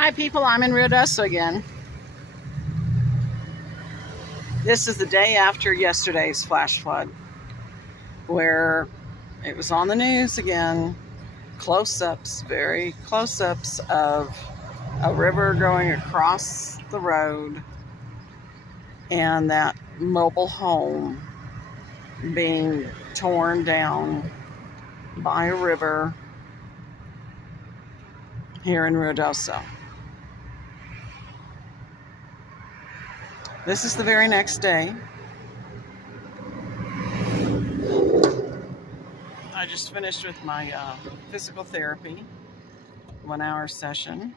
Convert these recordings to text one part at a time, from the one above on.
Hi people, I'm in Ruidoso again. This is the day after yesterday's flash flood, where it was on the news again. Close-ups, very close-ups of a river going across the road and that mobile home being torn down by a river here in Ruidoso. This is the very next day. I just finished with my physical therapy 1-hour session.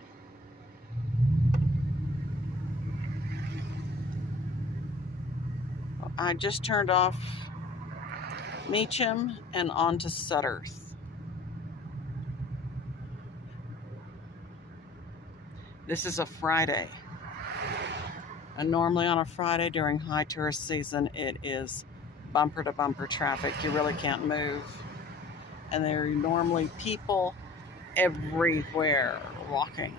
I just turned off Meacham and onto Sutterth. This is a Friday. And normally on a Friday during high tourist season, it is bumper to bumper traffic. You really can't move. And there are normally people everywhere walking.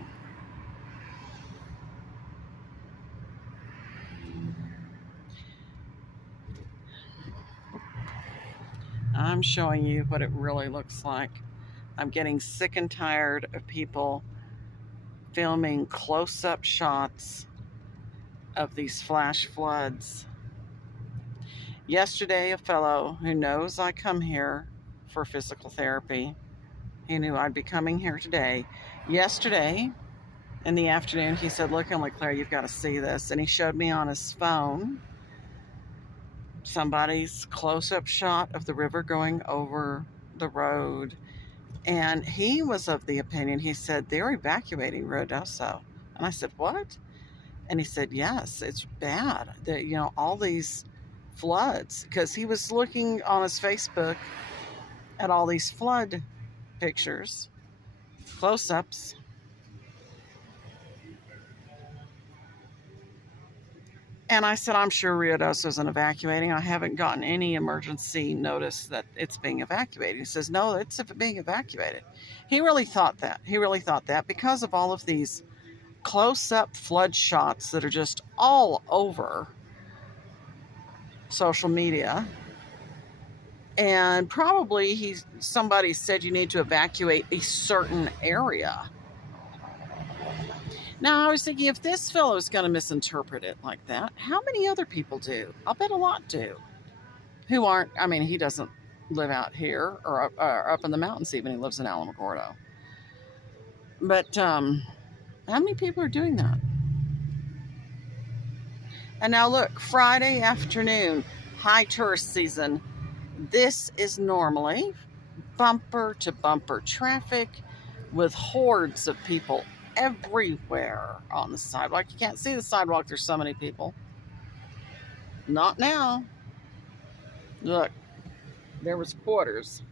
I'm showing you what it really looks like. I'm getting sick and tired of people filming close-up shots of these flash floods. Yesterday, a fellow who knows I come here for physical therapy, he knew I'd be coming here today. Yesterday, in the afternoon, he said, "Look, Emily Claire, you've got to see this." And he showed me on his phone somebody's close-up shot of the river going over the road. And he was of the opinion, he said, they're evacuating Ruidoso. And I said, what? And he said, yes, it's bad. That, you know, all these floods, because he was looking on his Facebook at all these flood pictures, close-ups. And I said, I'm sure Ruidoso isn't evacuating. I haven't gotten any emergency notice that it's being evacuated. He says, no, it's being evacuated. He really thought that. He really thought that because of all of these close-up flood shots that are just all over social media. And probably somebody said you need to evacuate a certain area. Now, I was thinking, if this fellow is going to misinterpret it like that, how many other people do? I'll bet a lot do. Who aren't, I mean, he doesn't live out here or up in the mountains even. He lives in Alamogordo. But how many people are doing that? And now look, Friday afternoon, high tourist season. This is normally bumper to bumper traffic with hordes of people everywhere on the sidewalk. You can't see the sidewalk. There's so many people. Not now. Look, there was quarters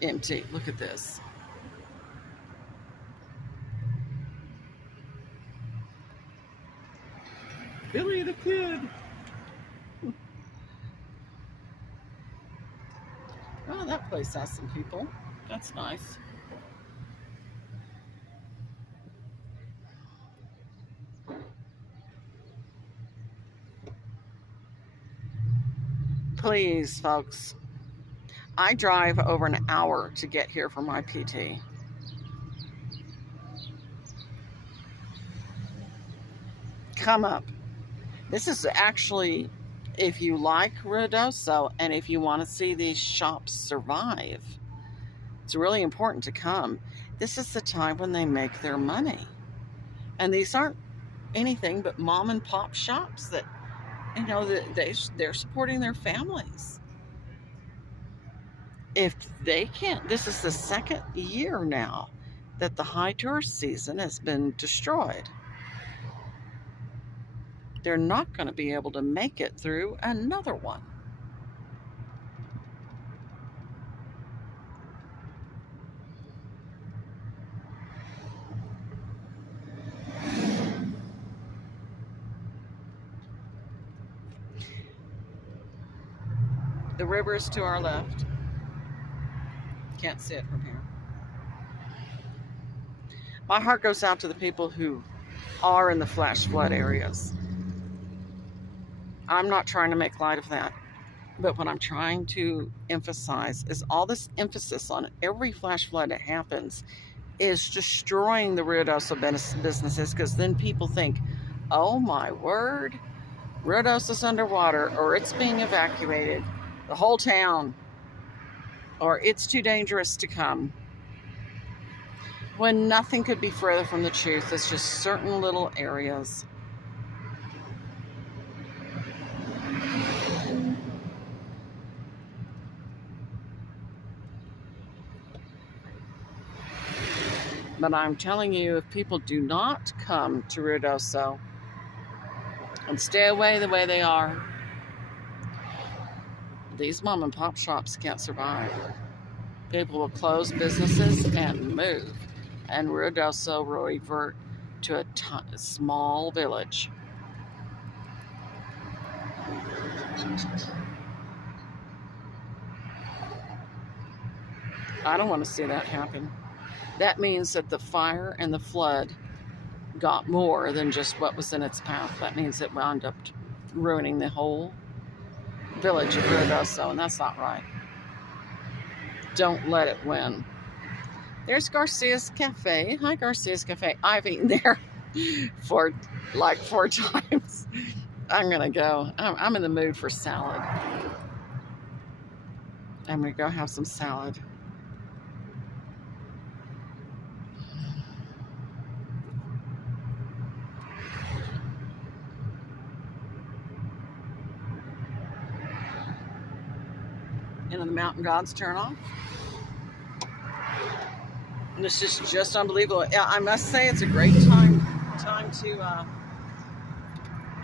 empty. Look at this. Billy the Kid. Oh, that place has some people. That's nice. Please, folks. I drive over an hour to get here for my PT. Come up. This is actually, if you like Ruidoso and if you want to see these shops survive, it's really important to come. This is the time when they make their money. And these aren't anything but mom and pop shops that, you know, they're supporting their families. If they can't, this is the second year now that the high tourist season has been destroyed. They're not going to be able to make it through another one. The river is to our left. Can't see it from here. My heart goes out to the people who are in the flash flood areas. I'm not trying to make light of that. But what I'm trying to emphasize is all this emphasis on every flash flood that happens is destroying the Ruidoso businesses, because then people think, oh my word, Ruidoso's underwater, or it's being evacuated, the whole town, or it's too dangerous to come. When nothing could be further from the truth. It's just certain little areas. But I'm telling you, if people do not come to Ruidoso and stay away the way they are, these mom and pop shops can't survive. People will close businesses and move, and Ruidoso will revert to a small village. I don't want to see that happen. That means that the fire and the flood got more than just what was in its path. That means it wound up ruining the whole village of Ruidoso, and that's not right. Don't let it win. There's Garcia's Cafe. Hi, Garcia's Cafe. I've eaten there for like 4 times. I'm going to go. I'm in the mood for salad. I'm going to go have some salad. And the mountain gods turn off. And it's just unbelievable. Yeah, I must say it's a great time to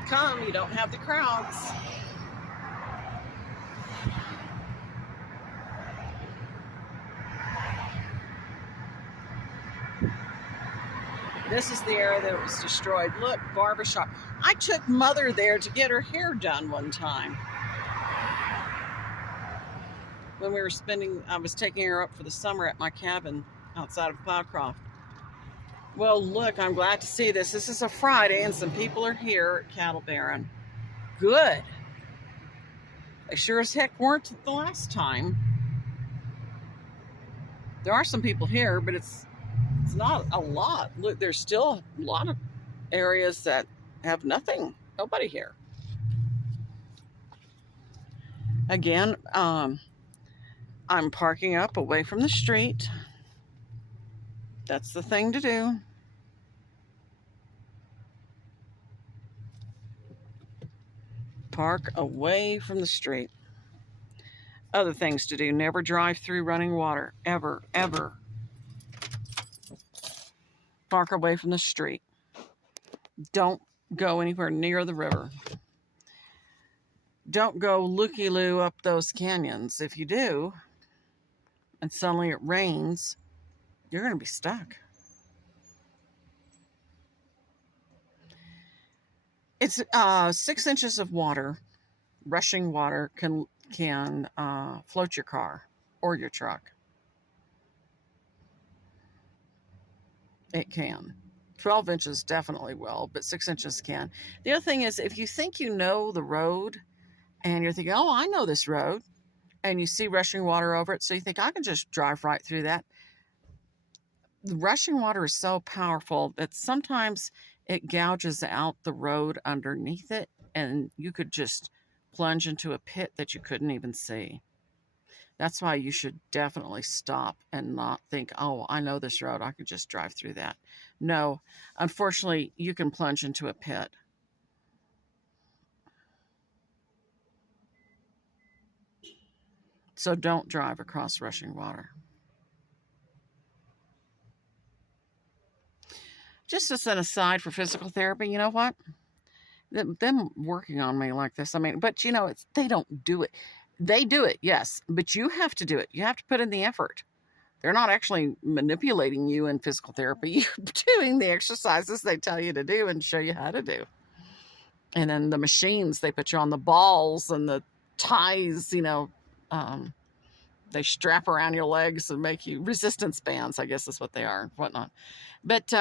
come. You don't have the crowds. This is the area that was destroyed. Look, barbershop. I took Mother there to get her hair done one time. When we were I was taking her up for the summer at my cabin outside of Plowcroft. Well, look, I'm glad to see this. This is a Friday, and some people are here at Cattle Baron. Good. They sure as heck weren't the last time. There are some people here, but it's not a lot. Look, there's still a lot of areas that have nothing. Nobody here. Again, I'm parking up away from the street. That's the thing to do. Park away from the street. Other things to do. Never drive through running water. Ever, ever. Park away from the street. Don't go anywhere near the river. Don't go looky-loo up those canyons. If you do, and suddenly it rains, you're going to be stuck. It's 6 inches of water, rushing water, can float your car or your truck. It can. 12 inches definitely will, but 6 inches can. The other thing is, if you think you know the road and you're thinking, oh, I know this road, and you see rushing water over it, so you think, I can just drive right through that. The rushing water is so powerful that sometimes it gouges out the road underneath it, and you could just plunge into a pit that you couldn't even see. That's why you should definitely stop and not think, oh, I know this road, I could just drive through that. No, unfortunately, you can plunge into a pit. So don't drive across rushing water. Just as an aside for physical therapy, you know what? Them working on me like this, I mean, but you know, they don't do it. They do it, yes, but you have to do it. You have to put in the effort. They're not actually manipulating you in physical therapy. You're doing the exercises they tell you to do and show you how to do. And then the machines, they put you on the balls and the ties, you know, they strap around your legs and make you resistance bands, I guess is what they are, whatnot. But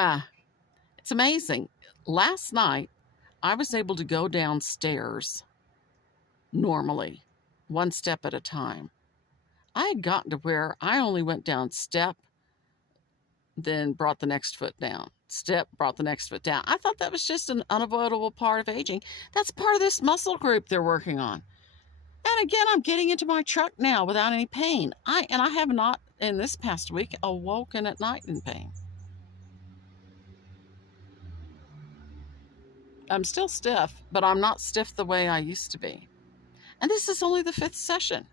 it's amazing. Last night, I was able to go downstairs normally, one step at a time. I had gotten to where I only went down step, then brought the next foot down. Step, brought the next foot down. I thought that was just an unavoidable part of aging. That's part of this muscle group they're working on. And again, I'm getting into my truck now without any pain. I have not, in this past week, awoken at night in pain. I'm still stiff, but I'm not stiff the way I used to be. And this is only the 5th session.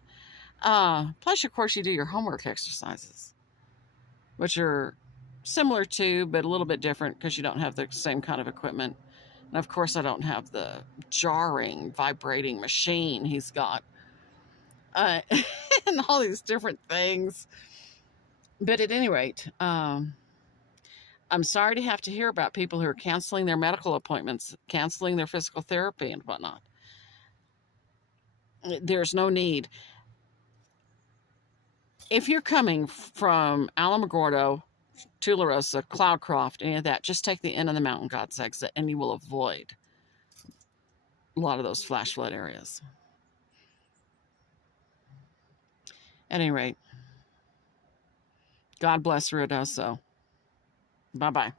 Plus, of course, you do your homework exercises, which are similar to, but a little bit different because you don't have the same kind of equipment. And of course, I don't have the jarring, vibrating machine he's got. And all these different things. But at any rate, I'm sorry to have to hear about people who are canceling their medical appointments, canceling their physical therapy and whatnot. There's no need. If you're coming from Alamogordo, Tularosa, Cloudcroft, any of that, just take the end of the Mountain Gods exit and you will avoid a lot of those flash flood areas. At any rate, God bless Ruidoso. Bye-bye.